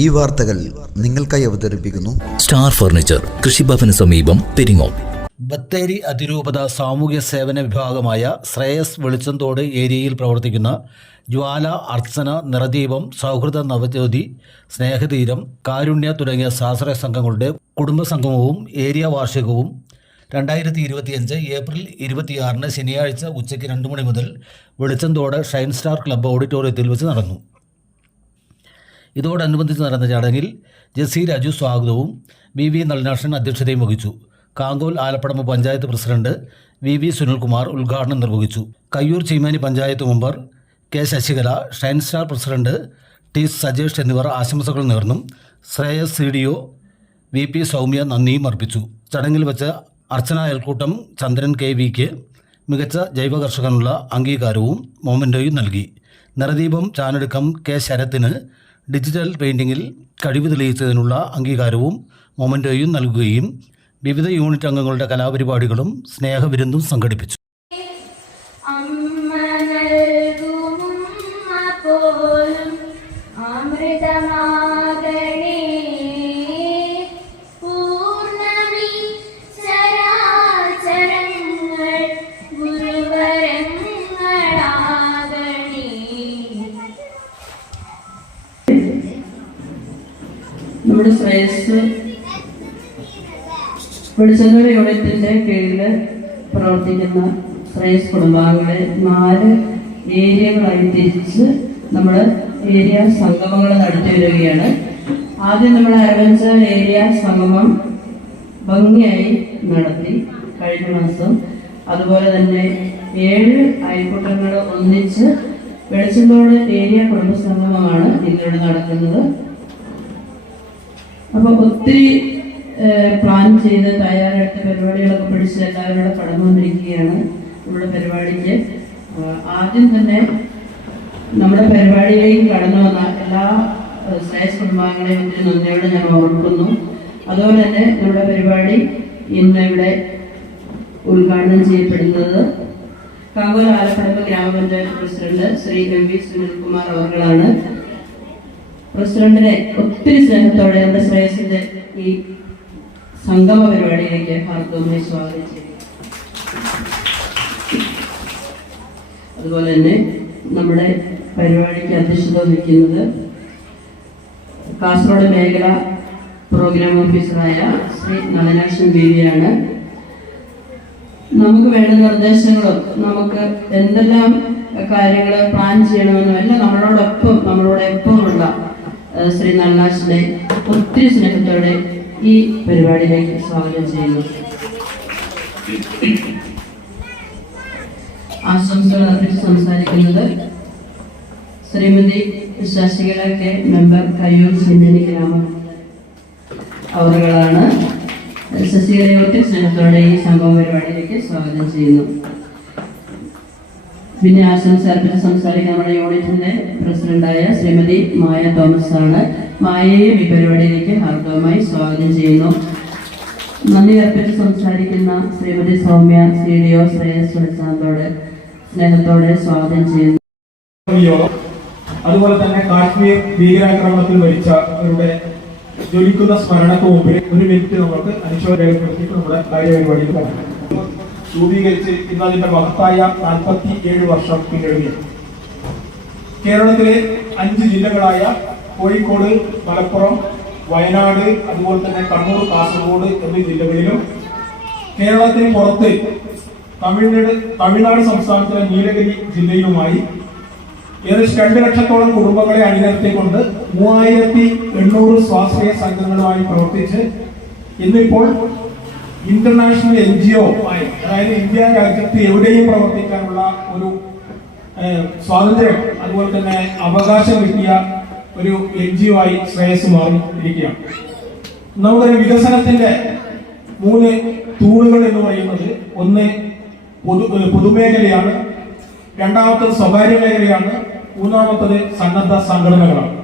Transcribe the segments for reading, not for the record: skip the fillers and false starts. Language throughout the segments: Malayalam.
ഈ വാർത്തകൾ നിങ്ങൾക്കായി അവതരിപ്പിക്കുന്നു സ്റ്റാർ ഫർണിച്ചർ, കൃഷിഭവന് സമീപം, പെരിങ്ങോം. ബത്തേരി അതിരൂപത സാമൂഹ്യ സേവന വിഭാഗമായ ശ്രേയസ് വെളിച്ചന്തോട് ഏരിയയിൽ പ്രവർത്തിക്കുന്ന ജ്വാല, അർച്ചന, നിറദീപം, സൗഹൃദ നവജ്യോതി, സ്നേഹതീരം, കാരുണ്യ തുടങ്ങിയ സ്വാശ്രയ സംഘങ്ങളുടെ കുടുംബസംഗമവും ഏരിയ വാർഷികവും 2025 ഏപ്രിൽ 26 ശനിയാഴ്ച ഉച്ചയ്ക്ക് 2 മണി മുതൽ വെളിച്ചന്തോട് ഷൈൻ സ്റ്റാർ ക്ലബ്ബ് ഓഡിറ്റോറിയത്തിൽ വെച്ച് നടന്നു. ഇതോടനുബന്ധിച്ച് നടന്ന ചടങ്ങിൽ ജസി രാജു സ്വാഗതവും വി നളിനാക്ഷൻ അധ്യക്ഷതയും വഹിച്ചു. കാങ്കോൽ ആലപ്പടമ്പ് പഞ്ചായത്ത് പ്രസിഡന്റ് വി സുനിൽകുമാർ ഉദ്ഘാടനം നിർവഹിച്ചു. Kayyur Cheemeni panchayat member K Sasikala, shine star president T Sajesh എന്നിവർ ആശംസകൾ നേർന്നും ശ്രേയസ് CDO VP സൗമ്യ നന്ദിയും അർപ്പിച്ചു. ചടങ്ങിൽ വെച്ച് അർച്ചന അയൽക്കൂട്ടം ചന്ദ്രൻ KVക്ക് മികച്ച ജൈവ കർഷകനുള്ള അംഗീകാരവും മൊമെൻ്റോയും നൽകി. നിറദീപം ചാനടുക്കം K ശരത്തിന് ഡിജിറ്റൽ പെയിൻറ്റിങ്ങിൽ കഴിവ് തെളിയിച്ചതിനുള്ള അംഗീകാരവും മൊമെൻ്റോയും നൽകുകയും വിവിധ യൂണിറ്റ് അംഗങ്ങളുടെ കലാപരിപാടികളും സ്നേഹവിരുന്നും സംഘടിപ്പിച്ചു. നമ്മുടെ ശ്രേയസ് വെളിച്ചന്തോട് യൂണിറ്റിൻ്റെ കീഴിൽ പ്രവർത്തിക്കുന്ന ശ്രേയസ് കുടുംബാംഗങ്ങളെ 4 ഏരിയകളായി തിരിച്ച് നമ്മൾ ഏരിയ സംഗമങ്ങൾ നടത്തി വരികയാണ്. ആദ്യം നമ്മൾ ആരംഭിച്ച ഏരിയ സംഗമം ഭംഗിയായി നടത്തി കഴിഞ്ഞ മാസം. അതുപോലെ തന്നെ 7 അയൽക്കൂട്ടങ്ങൾ ഒന്നിച്ച് വെളിച്ചന്തോട് ഏരിയ കുടുംബ സംഗമമാണ് ഇന്നിവിടെ നടക്കുന്നത്. അപ്പോൾ ഒത്തിരി പ്ലാൻ ചെയ്ത് തയ്യാറെടുത്ത പരിപാടികളൊക്കെ പിടിച്ച് എല്ലാവരും കടന്നു വന്നിരിക്കുകയാണ് നമ്മുടെ പരിപാടിക്ക്. ആദ്യം തന്നെ നമ്മുടെ പരിപാടിയിലേക്ക് കടന്നു വന്ന എല്ലാ ശ്രേയസ് കുടുംബാംഗങ്ങളെയും ഒത്തിരി നന്ദിയോടെ ഞാൻ ഓർക്കുന്നു. അതുപോലെ തന്നെ നമ്മുടെ പരിപാടി ഇന്ന് ഇവിടെ ഉദ്ഘാടനം ചെയ്യപ്പെടുന്നത് കാങ്കോൽ ആലപ്പടമ്പ് ഗ്രാമപഞ്ചായത്ത് പ്രസിഡന്റ് ശ്രീ MV സുനിൽകുമാർ അവർകളാണ്. പ്രസിഡന്റിനെ ഒത്തിരി സ്നേഹത്തോടെ നമ്മുടെ ശ്രേയസിന്റെ ഈ സംഗമ പരിപാടിയിലേക്ക് ഹാർദവമായി സ്വാഗതം ചെയ്യും. അതുപോലെ തന്നെ നമ്മുടെ പരിപാടിക്ക് അധ്യക്ഷത വഹിക്കുന്നത് കാസർഗോഡ് മേഖല പ്രോഗ്രാം ഓഫീസറായ ശ്രീ നളിനാക്ഷൻ ദേവിയാണ്. നമുക്ക് വേണ്ട നിർദ്ദേശങ്ങളും നമുക്ക് എന്തെല്ലാം കാര്യങ്ങൾ പ്ലാൻ ചെയ്യണമെന്നും എല്ലാം നമ്മളോട് എപ്പോഴുള്ള ശ്രീ നളിനാക്ഷനെ ഒത്തിരി സ്നേഹത്തോടെ ഈ പരിപാടിയിലേക്ക് സ്വാഗതം ചെയ്യുന്നു. ആശംസകൾ അർപ്പിച്ച് സംസാരിക്കുന്നത് ശ്രീമതി ശശികല K, മെമ്പർ കയ്യൂർ ചീമാനി ഗ്രാമം അവരുകളാണ്. ശശികലയെ ഒത്തിരി സ്നേഹത്തോടെ ഈ സംഭവ പരിപാടിയിലേക്ക് സ്വാഗതം ചെയ്യുന്നു. പിന്നെ ആശംസ അർപ്പിച്ച് സംസാരിക്കാൻ നമ്മുടെ യൂണിറ്റിന്റെ പ്രസിഡന്റായ ശ്രീമതി മായ തോമസ് ആണ്. മായയെയും ഈ പരിപാടിയിലേക്ക് ഹാർദവമായി സ്വാഗതം ചെയ്യുന്നു. നന്ദി അർപ്പിച്ച് സംസാരിക്കുന്ന ശ്രീമതി സൗമ്യ CDO ശ്രേയസ് വെളിച്ചന്തോട് സ്നേഹത്തോടെ സ്വാഗതം ചെയ്യുന്നു. അതുപോലെ തന്നെ കാശ്മീർ ഭീകരാക്രമണത്തിൽ മരിച്ചവരുടെ ജ്വലിക്കുന്ന സ്മരണക്ക് മുമ്പിൽ 1 മിനിറ്റ് നമുക്ക് അനുശോചനം രേഖപ്പെടുത്തിയിട്ട് നമ്മുടെ കാര്യപരിപാടിയിൽ പറയാം. രൂപീകരിച്ച് ഇന്ന് അതിന്റെ മഹത്തായ 47 വർഷം പിന്നിടുന്നു. കേരളത്തിലെ 5 ജില്ലകളായ കോഴിക്കോട്, മലപ്പുറം, വയനാട്, അതുപോലെ തന്നെ കണ്ണൂർ, കാസർഗോഡ് എന്നീ ജില്ലകളിലും കേരളത്തിന് പുറത്ത് തമിഴ്നാട് സംസ്ഥാനത്തിലെ നീലഗിരി ജില്ലയിലുമായി ഏകദേശം 2 ലക്ഷത്തോളം കുടുംബങ്ങളെ അണിനിരത്തിക്കൊണ്ട് 3800 സ്വാശ്രയ സംഘങ്ങളുമായി പ്രവർത്തിച്ച് ഇന്നിപ്പോൾ ഇന്റർനാഷണൽ NGO ആയി, അതായത് ഇന്ത്യ രാജ്യത്ത് എവിടെയും പ്രവർത്തിക്കാനുള്ള ഒരു സ്വാതന്ത്ര്യം അതുപോലെ തന്നെ അവകാശം കിട്ടിയ ഒരു NGO ആയി ശ്രേയസ് മാറിയിരിക്കുകയാണ്. നമ്മുടെ വികസനത്തിന്റെ 3 തൂണുകൾ എന്ന് പറയുന്നത് ഒന്ന് പൊതുമേഖലയാണ്, രണ്ടാമത്തത് സ്വകാര്യ മേഖലയാണ്, മൂന്നാമത്തത് സന്നദ്ധ സംഘടനകളാണ്.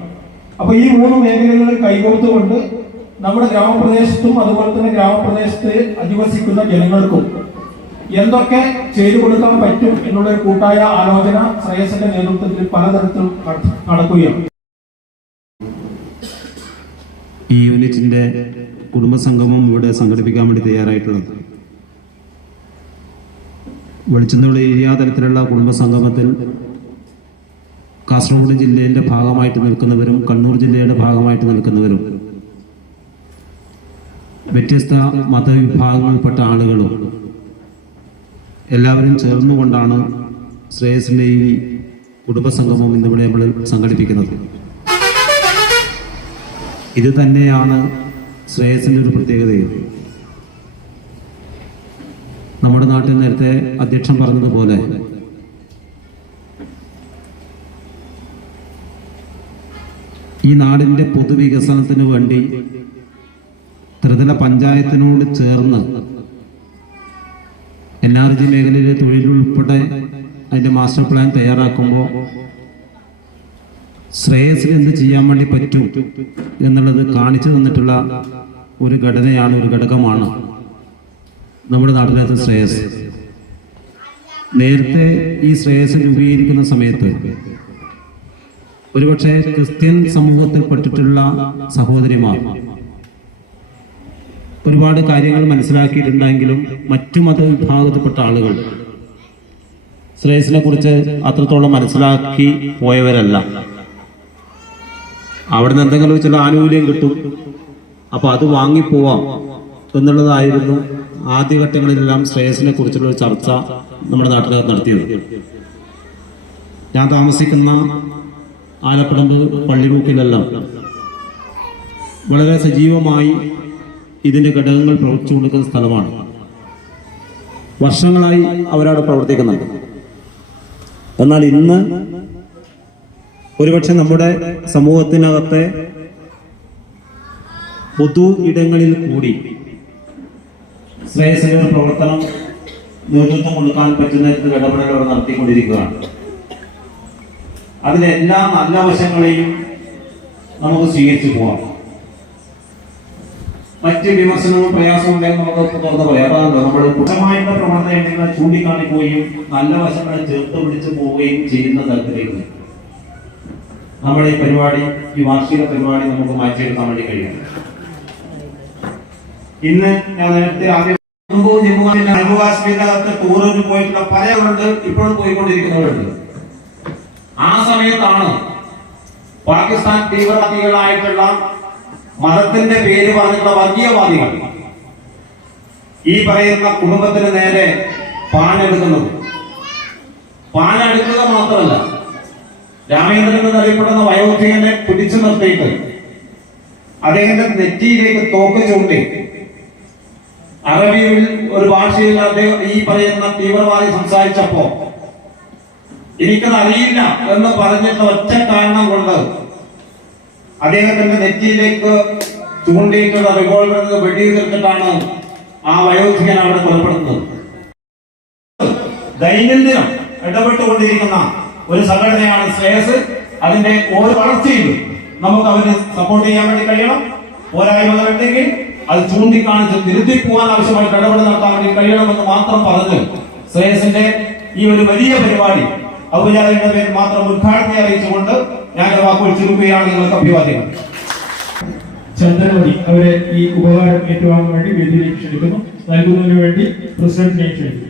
അപ്പൊ ഈ 3 മേഖലകളിൽ കൈകോർത്തുകൊണ്ട് നമ്മുടെ ഗ്രാമപ്രദേശത്തും അതുപോലെ തന്നെ ഗ്രാമപ്രദേശത്ത് അധിവസിക്കുന്ന ജനങ്ങൾക്കും എന്തൊക്കെ ചെയ്തു കൊടുക്കാൻ പറ്റും എന്നുള്ള കൂട്ടായ ആലോചന ശ്രേയസിന്റെ നേതൃത്വത്തിൽ പലതരത്തിലും നടക്കുകയാണ്. ഈ യൂണിറ്റിൻ്റെ കുടുംബസംഗമം ഇവിടെ സംഘടിപ്പിക്കാൻ വേണ്ടി തയ്യാറായിട്ടുള്ളത്. വെളിച്ചെണ്ണയുടെ ഏരിയ തലത്തിലുള്ള കുടുംബസംഗമത്തിൽ കാസർഗോഡ് ജില്ലയുടെ ഭാഗമായിട്ട് നിൽക്കുന്നവരും കണ്ണൂർ ജില്ലയുടെ ഭാഗമായിട്ട് നിൽക്കുന്നവരും വ്യത്യസ്ത മതവിഭാഗങ്ങളിൽപ്പെട്ട ആളുകളും എല്ലാവരും ചേർന്നുകൊണ്ടാണ് ശ്രേയസിൻ്റെ ഈ കുടുംബസംഗമം ഇന്നിവിടെ നമ്മൾ സംഘടിപ്പിക്കുന്നത്. ഇത് തന്നെയാണ് ശ്രേയസിൻ്റെ ഒരു പ്രത്യേകതയും. നമ്മുടെ നാട്ടിൽ നേരത്തെ അധ്യക്ഷൻ പറഞ്ഞതുപോലെ ഈ നാടിൻ്റെ പൊതുവികസനത്തിന് വേണ്ടി ത്രിതല പഞ്ചായത്തിനോട് ചേർന്ന് NRG മേഖലയിലെ തൊഴിലുൾപ്പെടെ അതിൻ്റെ മാസ്റ്റർ പ്ലാൻ തയ്യാറാക്കുമ്പോൾ ശ്രേയസിന് എന്ത് ചെയ്യാൻ വേണ്ടി പറ്റും എന്നുള്ളത് കാണിച്ചു തന്നിട്ടുള്ള ഒരു ഘടനയാണ്, ഒരു ഘടകമാണ് നമ്മുടെ നാട്ടിലത്തെ ശ്രേയസ്. നേരത്തെ ഈ ശ്രേയസ് രൂപീകരിക്കുന്ന സമയത്ത് ഒരുപക്ഷെ ക്രിസ്ത്യൻ സമൂഹത്തിൽപ്പെട്ടിട്ടുള്ള സഹോദരിമാർ ഒരുപാട് കാര്യങ്ങൾ മനസ്സിലാക്കിയിട്ടുണ്ടെങ്കിലും മറ്റു മതവിഭാഗത്തിൽപ്പെട്ട ആളുകൾ ശ്രേയസിനെ കുറിച്ച് അത്രത്തോളം മനസ്സിലാക്കി പോയവരല്ല. അവിടെ നിന്ന് എന്തെങ്കിലും ചില ആനുകൂല്യം കിട്ടും, അപ്പോൾ അത് വാങ്ങിപ്പോവാം എന്നുള്ളതായിരുന്നു ആദ്യഘട്ടങ്ങളിലെല്ലാം ശ്രേയസിനെ കുറിച്ചുള്ള ഒരു ചർച്ച നമ്മുടെ നാട്ടിനകത്ത് നടത്തിയത്. ഞാൻ താമസിക്കുന്ന ആലപ്പടമ്പ് പള്ളിമുക്കിലെല്ലാം വളരെ സജീവമായി ഇതിൻ്റെ ഘടകങ്ങൾ പ്രവർത്തിച്ചു കൊടുക്കുന്ന സ്ഥലമാണ്. വർഷങ്ങളായി അവരവിടെ പ്രവർത്തിക്കുന്നുണ്ട്. എന്നാൽ ഇന്ന് ഒരുപക്ഷെ നമ്മുടെ സമൂഹത്തിനകത്തെ പൊതു ഇടങ്ങളിൽ കൂടി ശ്രേയസിന്റെ പ്രവർത്തനം നേതൃത്വം കൊടുക്കാൻ പറ്റുന്ന ഇടപെടൽ അവിടെ നടത്തിക്കൊണ്ടിരിക്കുകയാണ്. അതിലെ എല്ലാ നല്ല വശങ്ങളെയും നമുക്ക് സ്വീകരിച്ചു പോകാം. മറ്റ് വിമർശനവും പ്രയാസവും ഉണ്ടെങ്കിൽ നമുക്ക് തുറന്നു പറയാം. അതാണല്ലോ നമ്മൾ കുറ്റമായിട്ടുള്ള പ്രവർത്തനങ്ങൾ ചൂണ്ടിക്കാണിക്കുകയും നല്ല വശങ്ങളെ ചേർത്ത് പിടിച്ചു പോവുകയും ചെയ്യുന്ന തരത്തിലേക്ക് നമ്മുടെ ഈ പരിപാടി, ഈ വാർഷിക പരിപാടി നമുക്ക് മാറ്റിയെടുക്കാൻ വേണ്ടി കഴിയും. ഇന്ന് ഞാൻ നേരത്തെ ആദ്യം ജമ്മു കാശ്മീരിനകത്ത് ടൂറിന് പോയിട്ടുള്ള പലരുണ്ട്, ഇപ്പോഴും പോയിക്കൊണ്ടിരിക്കുന്നവരുണ്ട്. ആ സമയത്താണ് പാകിസ്ഥാൻ തീവ്രവാദികളായിട്ടുള്ള മതത്തിന്റെ പേര് പറഞ്ഞിട്ടുള്ള വർഗീയവാദികൾ ഈ പറയുന്ന കുടുംബത്തിന് നേരെ പാഞ്ഞെടുക്കുന്നത്. പാഞ്ഞെടുക്കുക മാത്രമല്ല, രാമേന്ദ്രൻ എന്നറിയപ്പെടുന്ന വയോധികനെ പിടിച്ചു നിർത്തിയിട്ട് അദ്ദേഹത്തിന്റെ നെറ്റിയിലേക്ക് തോക്ക് ചൂണ്ടി അറബിയിൽ ഒരു ഭാഷയിൽ അദ്ദേഹം ഈ പറയുന്ന തീവ്രവാദി സംസാരിച്ചപ്പോ എനിക്കത് അറിയില്ല എന്ന് പറഞ്ഞിട്ട് ഒറ്റ കാരണം കൊണ്ട് അദ്ദേഹത്തിന്റെ നെറ്റിയിലേക്ക് ചൂണ്ടിയിട്ടുള്ള റിവോൾവറിൽ വെടിയുതിർത്തിട്ടാണ് ആ വയോധികൻ അവിടെ കൊലപ്പെടുന്നത്. ദൈനംദിനം ഇടപെട്ടുകൊണ്ടിരിക്കുന്ന ഒരു സംഘടനയാണ് ശ്രേയസ്. അതിന്റെ ഓരോ വളർച്ചയിലും നമുക്ക് അവരെ സപ്പോർട്ട് ചെയ്യാൻ വേണ്ടി കഴിയണം. പോരായ്മകളുണ്ടെങ്കിൽ അത് ചൂണ്ടിക്കാണിച്ച് തിരുത്തി പോകാൻ ആവശ്യമായിട്ട് ഇടപെടൽ നടത്താൻ വേണ്ടി കഴിയണമെന്ന് മാത്രം പറഞ്ഞ് ശ്രേയസിന്റെ ഈ ഒരു വലിയ പരിപാടി ഔപചാരികയുടെ പേരിൽ മാത്രം ഉദ്ഘാടനം അറിയിച്ചുകൊണ്ട് ഞാൻ വാക്കുകൾ ചുരുക്കുകയാണ്. നിങ്ങൾക്ക് അഭിവാദ്യങ്ങൾ. ചന്ദ്രമതി അവരെ ഈ ഉപകാരം ഏറ്റുവാങ്ങാൻ വേണ്ടി വേദിയിലേക്ക് ക്ഷണിക്കുന്നു. നൽകുന്നതിന് വേണ്ടി പ്രസിഡന്റിനെ ക്ഷണിക്കുന്നു.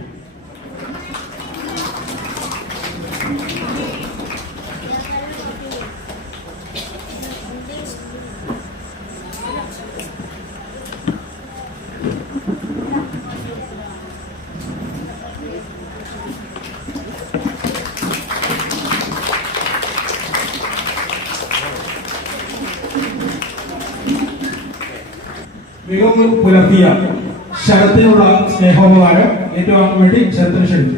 മികവ് പുലർത്തിയ ശരത്തിനുള്ള സ്നേഹോപകാരം ഏറ്റുവാങ്ങാൻ വേണ്ടി ശരത്തിന് ക്ഷണിച്ചു.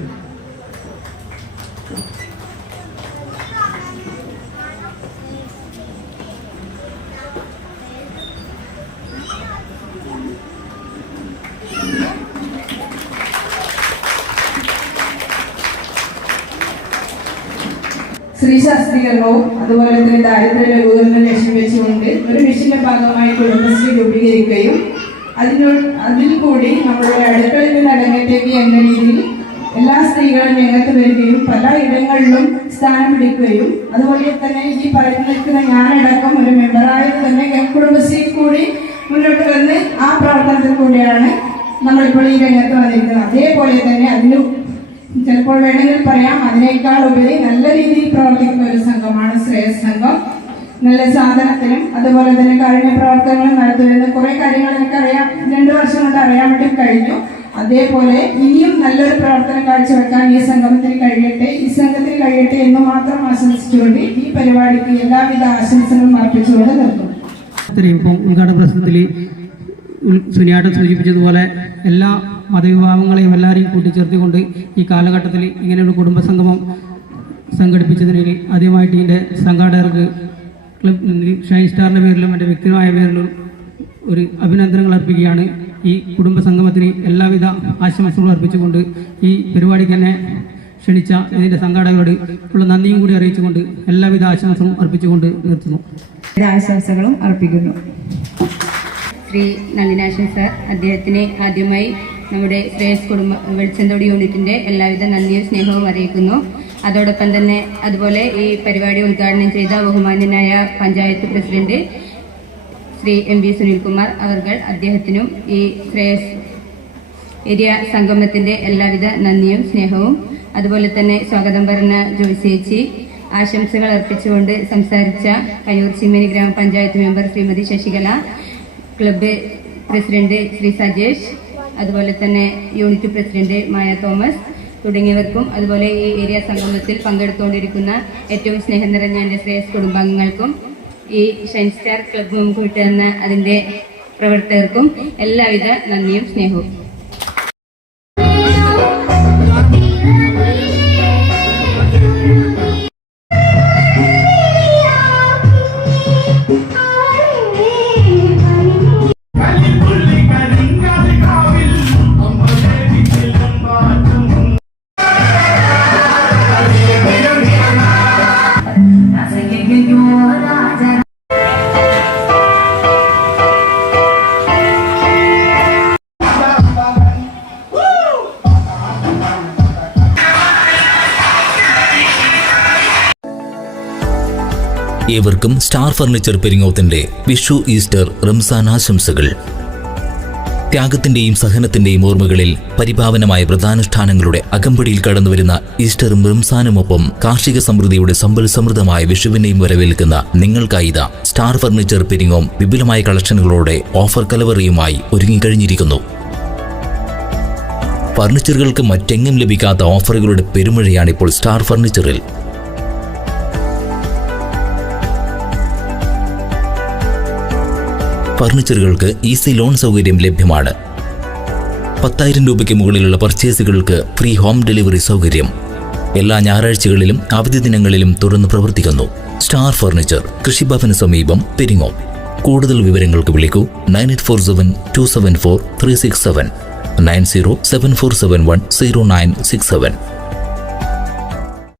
സ്ത്രീ ശാസ്ത്രീകരണവും അതുപോലെ തന്നെ ദാരിദ്ര്യ ലഘൂകരണം ലക്ഷ്യം വെച്ചുകൊണ്ട് ഒരു മിഷന്റെ ഭാഗമായി കുടുംബശ്രീ രൂപീകരിക്കുകയും അതിൽ കൂടി നമ്മളുടെ അടുക്കളയിൽ നിന്ന് അടങ്ങത്തേക്ക് എന്ന രീതിയിൽ എല്ലാ സ്ത്രീകളും രംഗത്ത് വരികയും പല ഇടങ്ങളിലും സ്ഥാനം പിടിക്കുകയും അതുപോലെ തന്നെ ഈ പറഞ്ഞു നിൽക്കുന്ന ഞാനടക്കം ഒരു മെമ്പറായത് തന്നെ കുടുംബശ്രീ കൂടി മുന്നോട്ട് വന്ന് ആ പ്രവർത്തനത്തിൽ കൂടിയാണ് നമ്മളിപ്പോൾ ഈ രംഗത്ത് വന്നിരിക്കുന്നത്. അതേപോലെ തന്നെ അതിലും ചിലപ്പോൾ വേണമെങ്കിൽ പറയാം അതിനേക്കാൾ ഉപരി നല്ല രീതിയിൽ പ്രവർത്തിക്കുന്ന ഒരു സംഘമാണ് ശ്രേയസ് സംഘം. നല്ല സാധനത്തിനും അതുപോലെ തന്നെ കഴിഞ്ഞ പ്രവർത്തനങ്ങൾ നടത്തുന്ന കുറെ കാര്യങ്ങൾ എനിക്കറിയാം, 2 വർഷം കൊണ്ട് അറിയാൻ വേണ്ടി കഴിഞ്ഞു. അതേപോലെ ഇനിയും നല്ലൊരു പ്രവർത്തനം കാഴ്ചവെക്കാൻ ഈ സംഘത്തിന് കഴിയട്ടെ എന്ന് മാത്രം ആശംസിച്ചുകൊണ്ട് ഈ പരിപാടിക്ക് എല്ലാവിധ ആശംസകളും അർപ്പിച്ചുകൊണ്ട് നിർത്തുന്നു. ഇപ്പം ഉദ്ഘാടന പ്രസംഗത്തിൽ സുനിയാട്ടം സൂചിപ്പിച്ചതുപോലെ എല്ലാ മതവിഭാഗങ്ങളെയും എല്ലാവരെയും കൂട്ടിച്ചേർത്തുകൊണ്ട് ഈ കാലഘട്ടത്തിൽ ഇങ്ങനെയൊരു കുടുംബസംഗമം സംഘടിപ്പിച്ചതിന് ആദ്യമായിട്ട് ഇതിൻ്റെ സംഘാടകർക്ക് ക്ലബ് ഷൈൻ സ്റ്റാറിൻ്റെ പേരിലും എൻ്റെ വ്യക്തിപരമായ പേരിലും ഒരു അഭിനന്ദനങ്ങൾ അർപ്പിക്കുകയാണ്. ഈ കുടുംബസംഗമത്തിന് എല്ലാവിധ ആശംസകളും അർപ്പിച്ചുകൊണ്ട് ഈ പരിപാടിക്ക് തന്നെ ക്ഷണിച്ച ഇതിൻ്റെ സംഘാടകരോട് ഉള്ള നന്ദിയും കൂടി അറിയിച്ചുകൊണ്ട് എല്ലാവിധ ആശംസകളും അർപ്പിച്ചുകൊണ്ട് നിർത്തുന്നു. ആശംസകളും അർപ്പിക്കുന്നു. ശ്രീ നളിനാശൻ സാർ, അദ്ദേഹത്തിന് ആദ്യമായി നമ്മുടെ ശ്രേയസ് കുടുംബ വെളിച്ചന്തോട് യൂണിറ്റിൻ്റെ എല്ലാവിധ നന്ദിയും സ്നേഹവും അറിയിക്കുന്നു. അതോടൊപ്പം തന്നെ അതുപോലെ ഈ പരിപാടി ഉദ്ഘാടനം ചെയ്ത ബഹുമാന്യനായ പഞ്ചായത്ത് പ്രസിഡന്റ് ശ്രീ MV സുനിൽകുമാർ അവർകൾ, അദ്ദേഹത്തിനും ഈ ശ്രേയസ് ഏരിയ സംഗമത്തിൻ്റെ എല്ലാവിധ നന്ദിയും സ്നേഹവും, അതുപോലെ തന്നെ സ്വാഗതം പറഞ്ഞ ജോയ്സേച്ചി, ആശംസകൾ അർപ്പിച്ചുകൊണ്ട് സംസാരിച്ച കയ്യൂർ ചീമേനി ഗ്രാമപഞ്ചായത്ത് member Shrimati Sasikala, club president Shri Sajesh, അതുപോലെ തന്നെ യൂണിറ്റ് പ്രസിഡന്റ് മായ തോമസ് തുടങ്ങിയവർക്കും, അതുപോലെ ഈ ഏരിയ സംഗമത്തിൽ പങ്കെടുത്തുകൊണ്ടിരിക്കുന്ന ഏറ്റവും സ്നേഹം നിറഞ്ഞ എൻ്റെ ശ്രേയസ് കുടുംബാംഗങ്ങൾക്കും ഈ ഷൈൻ സ്റ്റാർ ക്ലബ്ബ് മുൻകൂട്ട് എന്ന അതിൻ്റെ പ്രവർത്തകർക്കും എല്ലാവിധ നന്ദിയും സ്നേഹവും. ഏവർക്കും സ്റ്റാർ ഫർണിച്ചർ പെരിങ്ങോത്തിന്റെ വിഷു, ഈസ്റ്റർ, റംസാൻ ആശംസകൾ. ത്യാഗത്തിന്റെയും സഹനത്തിന്റെയും ഓർമ്മകളിൽ പരിപാവനമായ വ്രതാനുഷ്ഠാനങ്ങളുടെ അകമ്പടിയിൽ കടന്നുവരുന്ന ഈസ്റ്ററും റംസാനുമൊപ്പം കാർഷിക സമൃദ്ധിയുടെ സമ്പൽ സമൃദ്ധമായ വിഷുവിനെയും വരവേൽക്കുന്ന നിങ്ങൾക്കായിതാ സ്റ്റാർ ഫർണിച്ചർ പെരിങ്ങോം വിപുലമായ കളക്ഷനുകളോടെ ഓഫർ കലവറിയുമായി ഒരുങ്ങിക്കഴിഞ്ഞിരിക്കുന്നു. ഫർണിച്ചറുകൾക്ക് മറ്റെങ്ങും ലഭിക്കാത്ത ഓഫറുകളുടെ പെരുമഴയാണിപ്പോൾ സ്റ്റാർ ഫർണിച്ചറിൽ. ഫർണിച്ചറുകൾക്ക് ഈസി ലോൺ സൗകര്യം ലഭ്യമാണ്. 10,000 രൂപയ്ക്ക് മുകളിലുള്ള പർച്ചേസുകൾക്ക് ഫ്രീ ഹോം ഡെലിവറി സൗകര്യം. എല്ലാ ഞായറാഴ്ചകളിലും അവധി ദിനങ്ങളിലും തുറന്ന് പ്രവർത്തിക്കുന്നു. സ്റ്റാർ ഫർണിച്ചർ, കൃഷിഭവന് സമീപം, പെരിങ്ങോം. കൂടുതൽ വിവരങ്ങൾക്ക് വിളിക്കൂ 9847274367 9074710967.